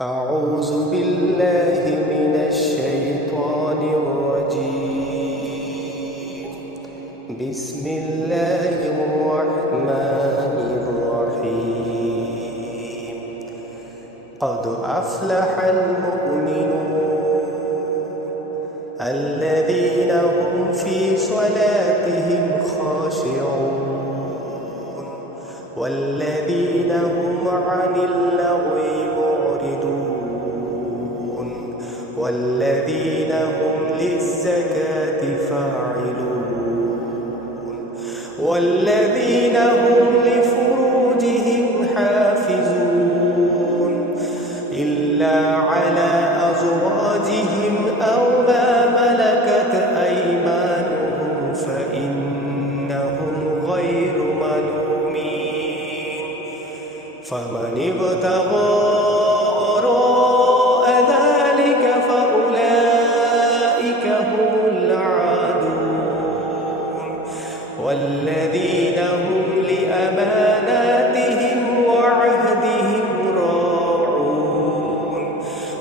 أعوذ بالله من الشيطان الرجيم. بسم الله الرحمن الرحيم. قد أفلح المؤمنون الذين هم في صلاتهم خاشعون والذين هم عن اللغو معرضون والذين هم للزكاة فاعلون والذين هم لفروجهم حافظون إلا على أزواجهم أو ما ملكت أيمانهم فإنهم غير ملومين فمن ابتغى وراء ذلك فأولئك هم العادون والذين هم لأماناتهم وعهدهم راعون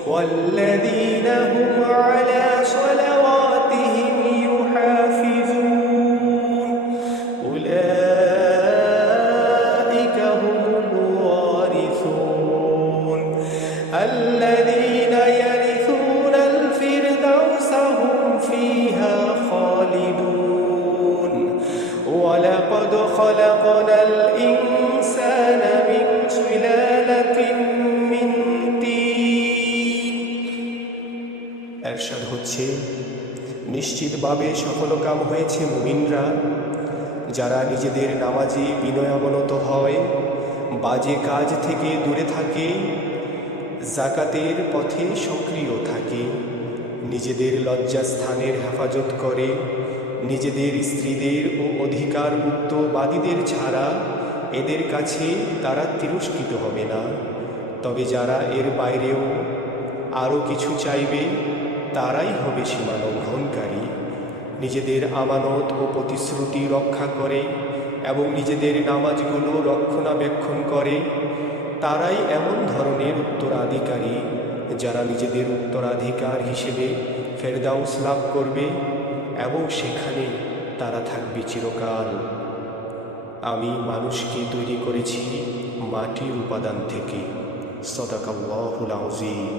والذين هم على صلواتهم يحافظون أولئك هم الوارثون الذين يرثون الفردوس هم فيها خالدون ولقد خلقنا الإنسان من سلالة من طين ارشاد হচ্ছে নিশ্চিতভাবে সফল কাম হয়েছে মুমিনরা যারা নিজেদের নামাজে বিনয়াবনত হয়, বাজে কাজ থেকে দূরে থাকে, যাকাতের পথে সক্রিয় থাকে, নিজেদের লজ্জাস্থানের হেফাজত করে, নিজেদের স্ত্রীদের ও অধিকারভুক্তবাদীদের ছাড়া এদের কাছে তারা তিরস্কৃত হবে না। তবে যারা এর বাইরেও আরও কিছু চাইবে তারাই হবে সীমালঙ্ঘনকারী। নিজেদের আমানত ও প্রতিশ্রুতি রক্ষা করে এবং নিজেদের নামাজগুলো রক্ষণাবেক্ষণ করে তারাই এমন ধরনের উত্তরাধিকারী যারা নিজেদের উত্তরাধিকার হিসেবে ফেরদাউস লাভ করবে এবং সেখানে তারা থাকবে চিরকাল। আমি মানুষকে তৈরি করেছি মাটির উপাদান থেকে। সদাকাল্লাহুল আযীম।